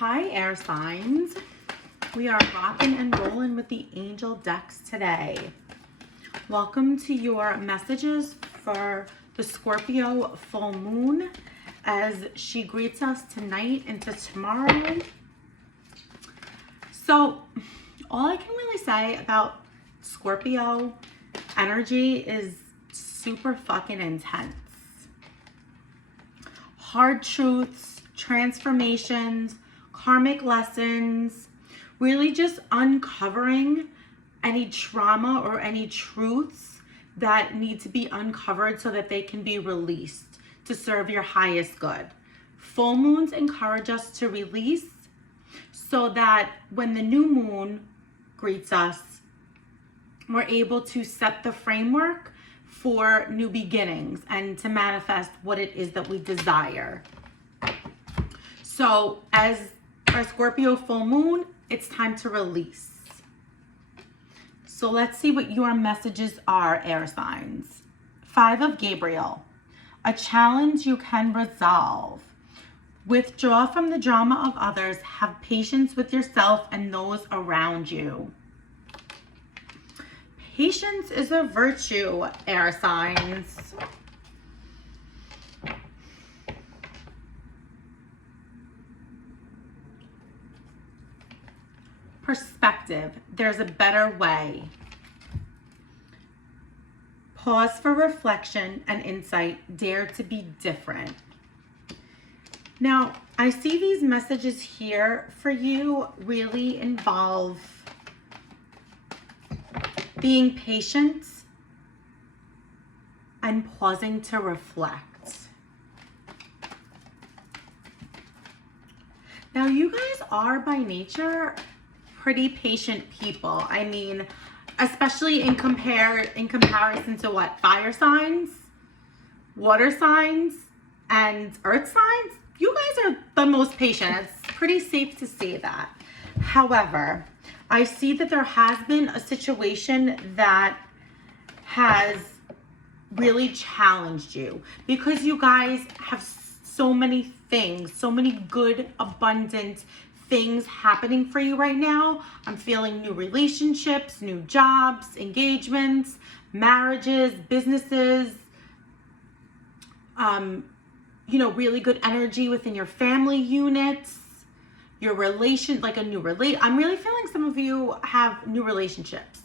Hi, air signs. We are rocking and rolling with the angel decks today. Welcome to your messages for the Scorpio full moon as she greets us tonight into tomorrow. So, all I can really say about Scorpio energy is super fucking intense. Hard truths, transformations, karmic lessons, really just uncovering any trauma or any truths that need to be uncovered so that they can be released to serve your highest good. Full moons encourage us to release so that when the new moon greets us, we're able to set the framework for new beginnings and to manifest what it is that we desire. So as our Scorpio full moon, it's time to release. So let's see what your messages are, air signs. 5 of Gabriel, a challenge you can resolve. Withdraw from the drama of others. Have patience with yourself and those around you. Patience is a virtue, air signs. Perspective. There's a better way. Pause for reflection and insight. Dare to be different. Now, I see these messages here for you really involve being patient and pausing to reflect. Now, you guys are by nature pretty patient people. I mean, especially in comparison to what? Fire signs, water signs, and earth signs. You guys are the most patient. It's pretty safe to say that. However, I see that there has been a situation that has really challenged you because you guys have so many things, so many good, abundant things happening for you right now. I'm feeling new relationships, new jobs, engagements, marriages, businesses, really good energy within your family units, your relation, like a new I'm really feeling some of you have new relationships.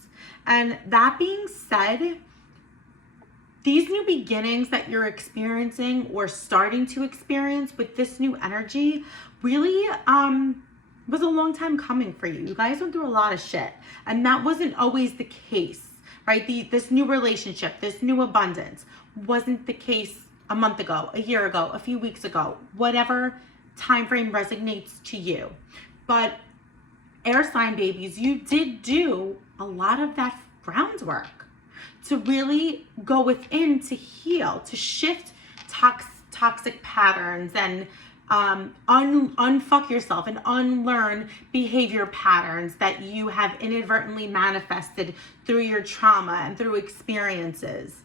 And that being said, these new beginnings that you're experiencing or starting to experience with this new energy really was a long time coming for you. You guys went through a lot of shit, and that wasn't always the case, right? This new relationship, this new abundance wasn't the case a month ago, a year ago, a few weeks ago, whatever time frame resonates to you. But air sign babies, you did do a lot of that groundwork to really go within to heal, to shift toxic patterns and unfuck yourself and unlearn behavior patterns that you have inadvertently manifested through your trauma and through experiences.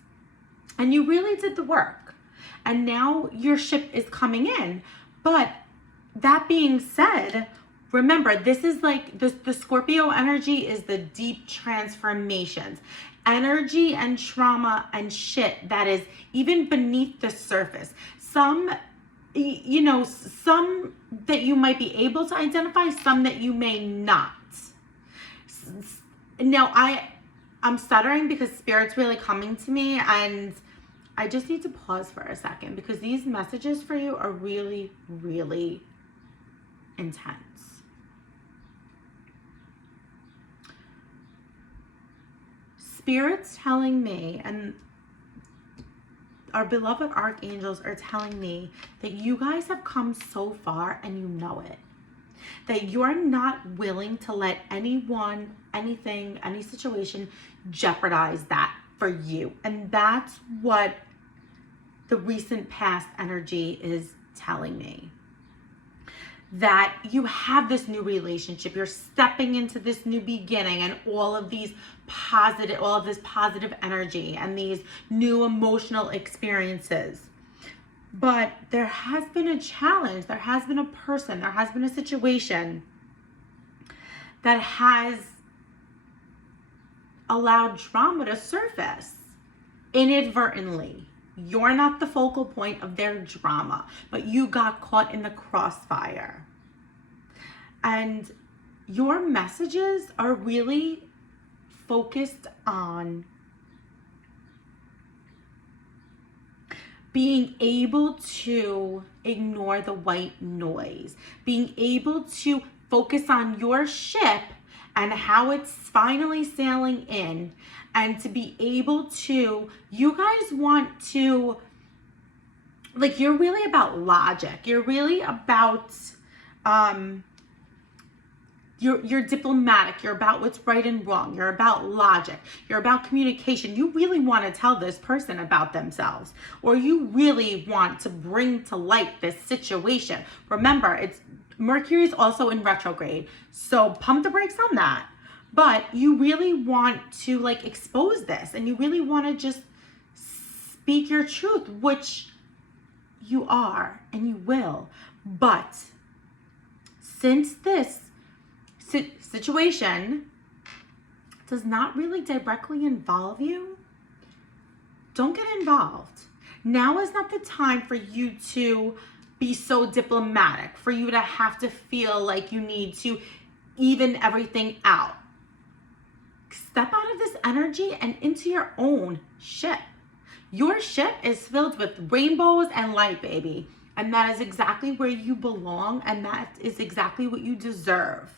And you really did the work. And now your ship is coming in. But that being said, remember, this is like the Scorpio energy is the deep transformations. Energy and trauma and shit that is even beneath the surface. Some that you might be able to identify, some that you may not. Now, I'm stuttering because Spirit's really coming to me, and I just need to pause for a second because these messages for you are really, really intense. Spirit's telling me, and our beloved archangels are telling me that you guys have come so far and you know it. That you're not willing to let anyone, anything, any situation jeopardize that for you. And that's what the recent past energy is telling me. That you have this new relationship, you're stepping into this new beginning, and all of this positive energy and these new emotional experiences. But there has been a challenge, there has been a person, there has been a situation that has allowed drama to surface inadvertently. You're not the focal point of their drama, but you got caught in the crossfire. And your messages are really focused on being able to ignore the white noise, being able to focus on your ship and how it's finally sailing in, and to be able to, you guys want to, like, you're really about logic. You're really about, you're diplomatic. You're about what's right and wrong. You're about logic. You're about communication. You really want to tell this person about themselves, or you really want to bring to light this situation. Remember, it's Mercury is also in retrograde, so pump the brakes on that. But you really want to, like, expose this, and you really want to just speak your truth, which you are and you will. But since this situation does not really directly involve you, don't get involved. Now is not the time for you to be so diplomatic, for you to have to feel like you need to even everything out. Step out of this energy and into your own ship. Your ship is filled with rainbows and light, baby. And that is exactly where you belong, and that is exactly what you deserve.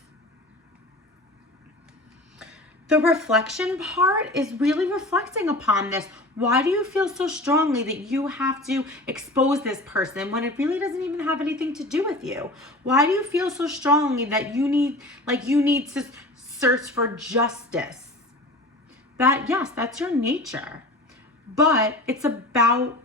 The reflection part is really reflecting upon this. Why do you feel so strongly that you have to expose this person when it really doesn't even have anything to do with you? Why do you feel so strongly that you need to search for justice? That, yes, that's your nature. But it's about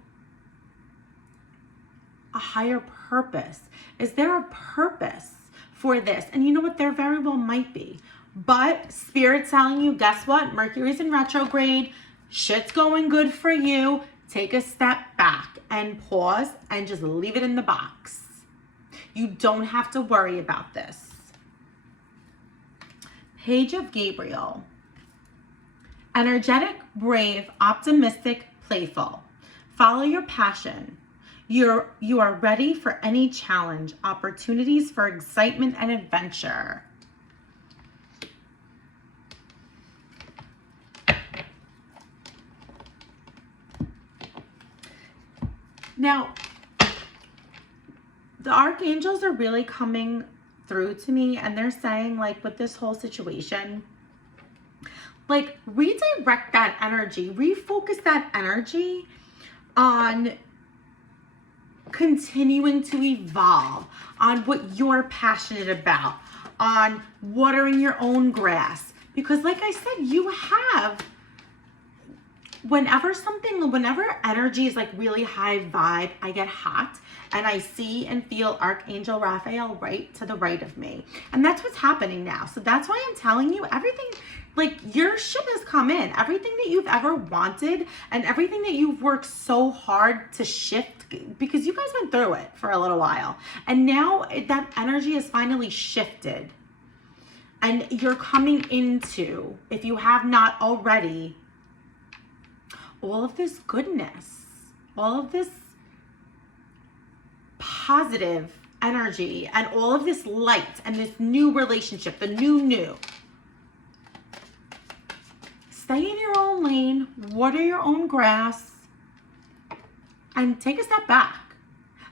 a higher purpose. Is there a purpose for this? And you know what? There very well might be. But Spirit's telling you, guess what? Mercury's in retrograde. Shit's going good for you. Take a step back and pause and just leave it in the box. You don't have to worry about this. Page of Gabriel. Energetic, brave, optimistic, playful. Follow your passion. You are ready for any challenge, opportunities for excitement and adventure. Now, the archangels are really coming through to me, and they're saying, like, with this whole situation, like, redirect that energy, refocus that energy on continuing to evolve, on what you're passionate about, on watering your own grass. Because like I said, you have, whenever energy is like really high vibe, I get hot and I see and feel Archangel Raphael right to the right of me. And that's what's happening now. So that's why I'm telling you, everything, like, your ship has come in. Everything that you've ever wanted and everything that you've worked so hard to shift, because you guys went through it for a little while. And now that energy has finally shifted. And you're coming into, if you have not already, all of this goodness, all of this positive energy, and all of this light, and this new relationship, the new. Stay in your own lane, water your own grass, and take a step back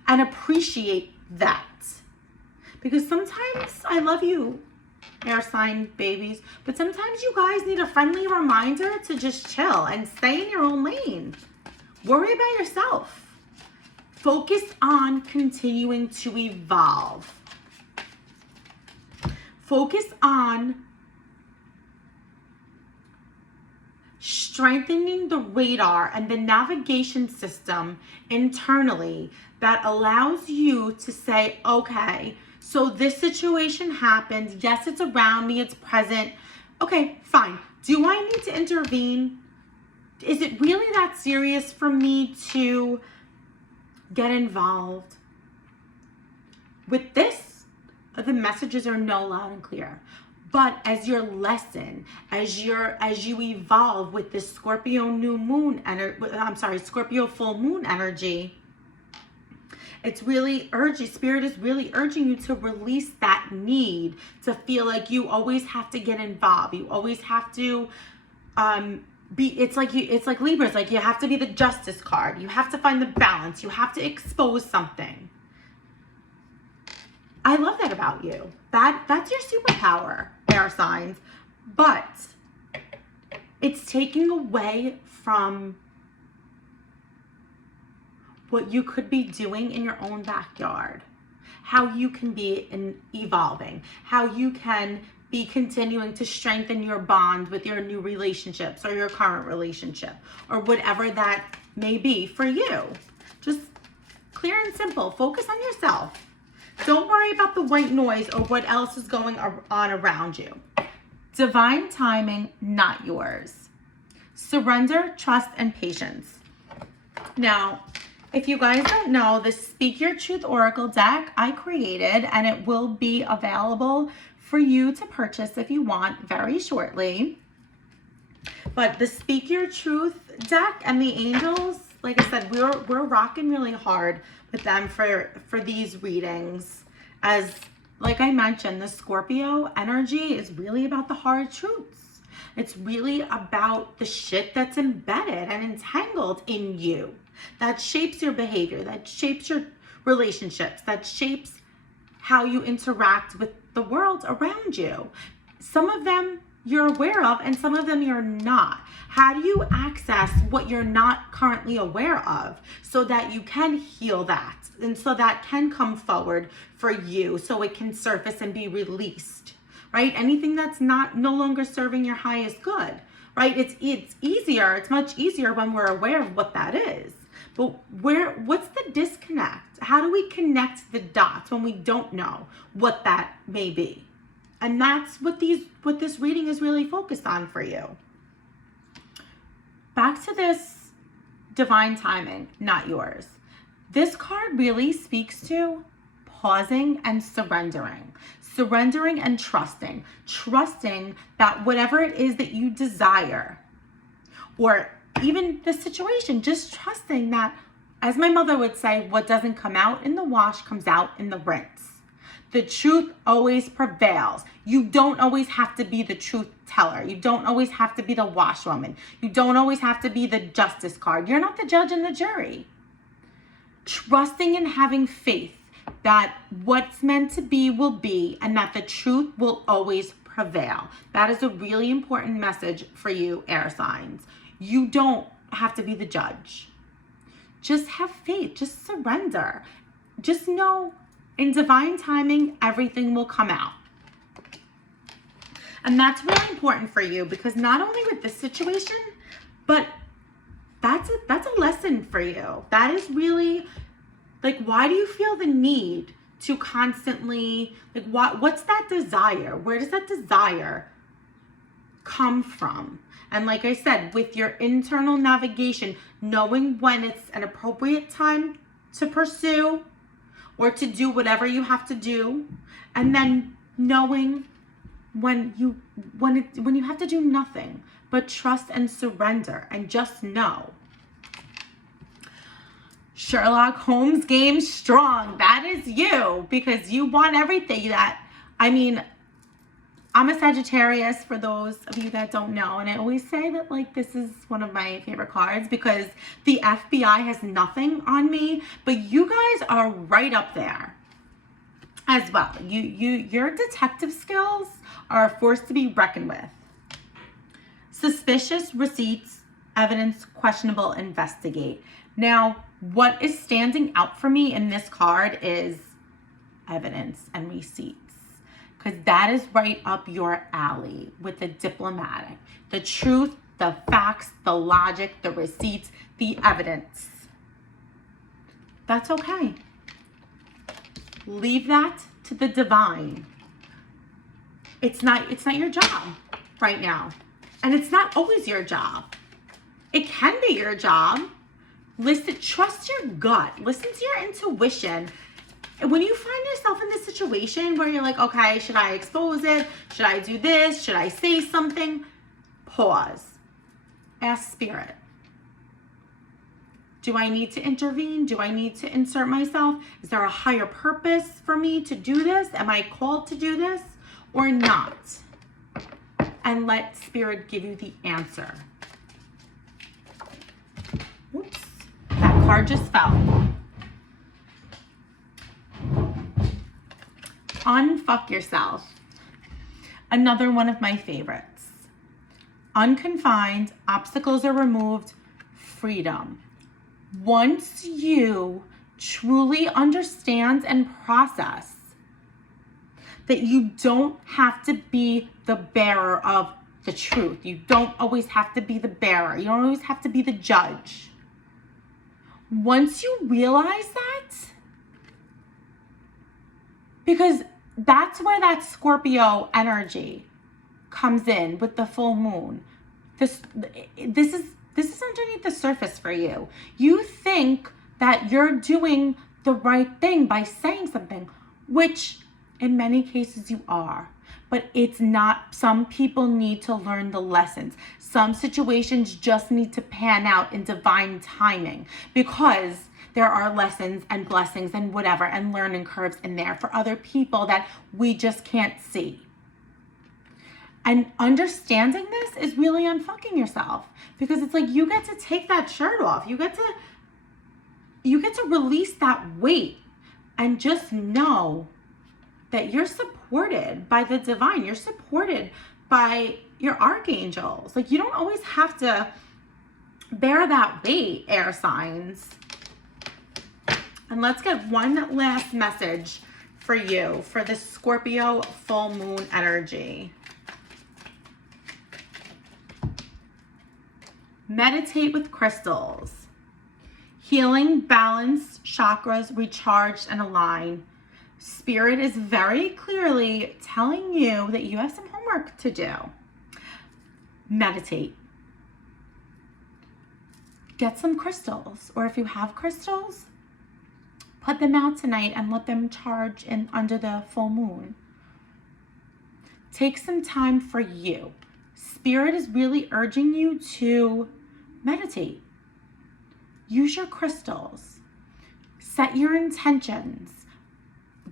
and appreciate that. Because sometimes, I love you, air sign babies, but sometimes you guys need a friendly reminder to just chill and stay in your own lane. Worry about yourself. Focus on continuing to evolve. Focus on strengthening the radar and the navigation system internally that allows you to say, okay, so this situation happened. Yes, it's around me. It's present. Okay, fine. Do I need to intervene? Is it really that serious for me to get involved. With this, the messages are no loud and clear. But as your lesson, as you evolve with this Scorpio Scorpio full moon energy, it's really urging, Spirit is really urging you to release that need to feel like you always have to get involved. You always have to it's like Libra, it's like you have to be the justice card. You have to find the balance. You have to expose something. I love that about you. That's your superpower, air signs. But it's taking away from what you could be doing in your own backyard. How you can be evolving. How you can be continuing to strengthen your bond with your new relationships or your current relationship or whatever that may be for you. Just clear and simple. Focus on yourself. Don't worry about the white noise or what else is going on around you. Divine timing, not yours. Surrender, trust, and patience. Now, if you guys don't know, the Speak Your Truth Oracle deck I created, and it will be available for you to purchase if you want very shortly. But the Speak Your Truth deck and the angels, like I said, we're rocking really hard with them for these readings. As like I mentioned, the Scorpio energy is really about the hard truths. It's really about the shit that's embedded and entangled in you, that shapes your behavior, that shapes your relationships, that shapes how you interact with the world around you. Some of them you're aware of and some of them you're not. How do you access what you're not currently aware of so that you can heal that and so that can come forward for you so it can surface and be released, right? Anything that's no longer serving your highest good, right? It's easier, it's much easier when we're aware of what that is. But what's the disconnect? How do we connect the dots when we don't know what that may be? And that's what this reading is really focused on for you. Back to this divine timing, not yours. This card really speaks to pausing and surrendering. Surrendering and trusting. Trusting that whatever it is that you desire, or even the situation, just trusting that, as my mother would say, what doesn't come out in the wash comes out in the rinse. The truth always prevails. You don't always have to be the truth teller. You don't always have to be the washwoman. You don't always have to be the justice card. You're not the judge and the jury. Trusting and having faith that what's meant to be will be, and that the truth will always prevail. That is a really important message for you, air signs. You don't have to be the judge. Just have faith. Just surrender. Just know in divine timing, everything will come out. And that's really important for you because not only with this situation, but that's a lesson for you. That is really, like, why do you feel the need to constantly, like, what's that desire? Where does that desire come from? And like I said, with your internal navigation, knowing when it's an appropriate time to pursue or to do whatever you have to do, and then knowing when you have to do nothing but trust and surrender and just know. Sherlock Holmes game strong. That is you, because you want everything that, I mean, I'm a Sagittarius, for those of you that don't know, and I always say that, like, this is one of my favorite cards because the FBI has nothing on me, but you guys are right up there as well. Your detective skills are a force to be reckoned with. Suspicious receipts, evidence questionable, investigate. Now, what is standing out for me in this card is evidence and receipts. Because that is right up your alley with the diplomatic. The truth, the facts, the logic, the receipts, the evidence. That's okay. Leave that to the divine. It's not your job right now. And it's not always your job. It can be your job, Listen, trust your gut. Listen to your intuition. When you find yourself in this situation where you're like, okay, should I expose it? Should I do this? Should I say something? Pause. Ask Spirit. Do I need to intervene? Do I need to insert myself? Is there a higher purpose for me to do this? Am I called to do this or not? And let Spirit give you the answer. Whoops, that card just fell. Unfuck yourself. Another one of my favorites. Unconfined, obstacles are removed, freedom. Once you truly understand and process that you don't have to be the bearer of the truth. You don't always have to be the bearer. You don't always have to be the judge. Once you realize that, because that's where that Scorpio energy comes in with the full moon. This is underneath the surface for you. You think that you're doing the right thing by saying something, which in many cases you are, but it's not. Some people need to learn the lessons. Some situations just need to pan out in divine timing, because there are lessons and blessings and whatever and learning curves in there for other people that we just can't see. And understanding this is really unfucking yourself, because it's like you get to take that shirt off. You get to release that weight and just know that you're supported by the divine. You're supported by your archangels. Like, you don't always have to bear that weight, air signs. And let's get one last message for you for this Scorpio full moon energy. Meditate with crystals. Healing, balance, chakras, recharged, and aligned. Spirit is very clearly telling you that you have some homework to do. Meditate. Get some crystals, or if you have crystals, put them out tonight and let them charge in under the full moon. Take some time for you. Spirit is really urging you to meditate. Use your crystals. Set your intentions.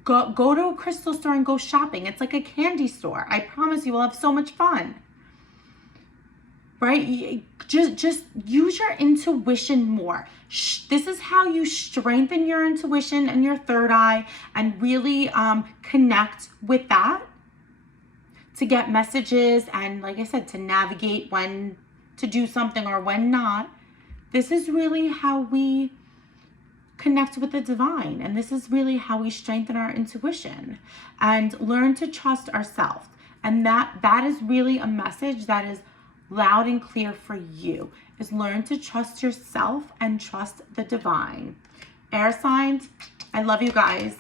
Go to a crystal store and go shopping. It's like a candy store. I promise you will have so much fun. Right? Just use your intuition more. This is how you strengthen your intuition and your third eye and really connect with that to get messages and, like I said, to navigate when to do something or when not. This is really how we connect with the divine, and this is really how we strengthen our intuition and learn to trust ourselves. And that is really a message that is loud and clear for you, is learn to trust yourself and trust the divine. Air signs, I love you guys.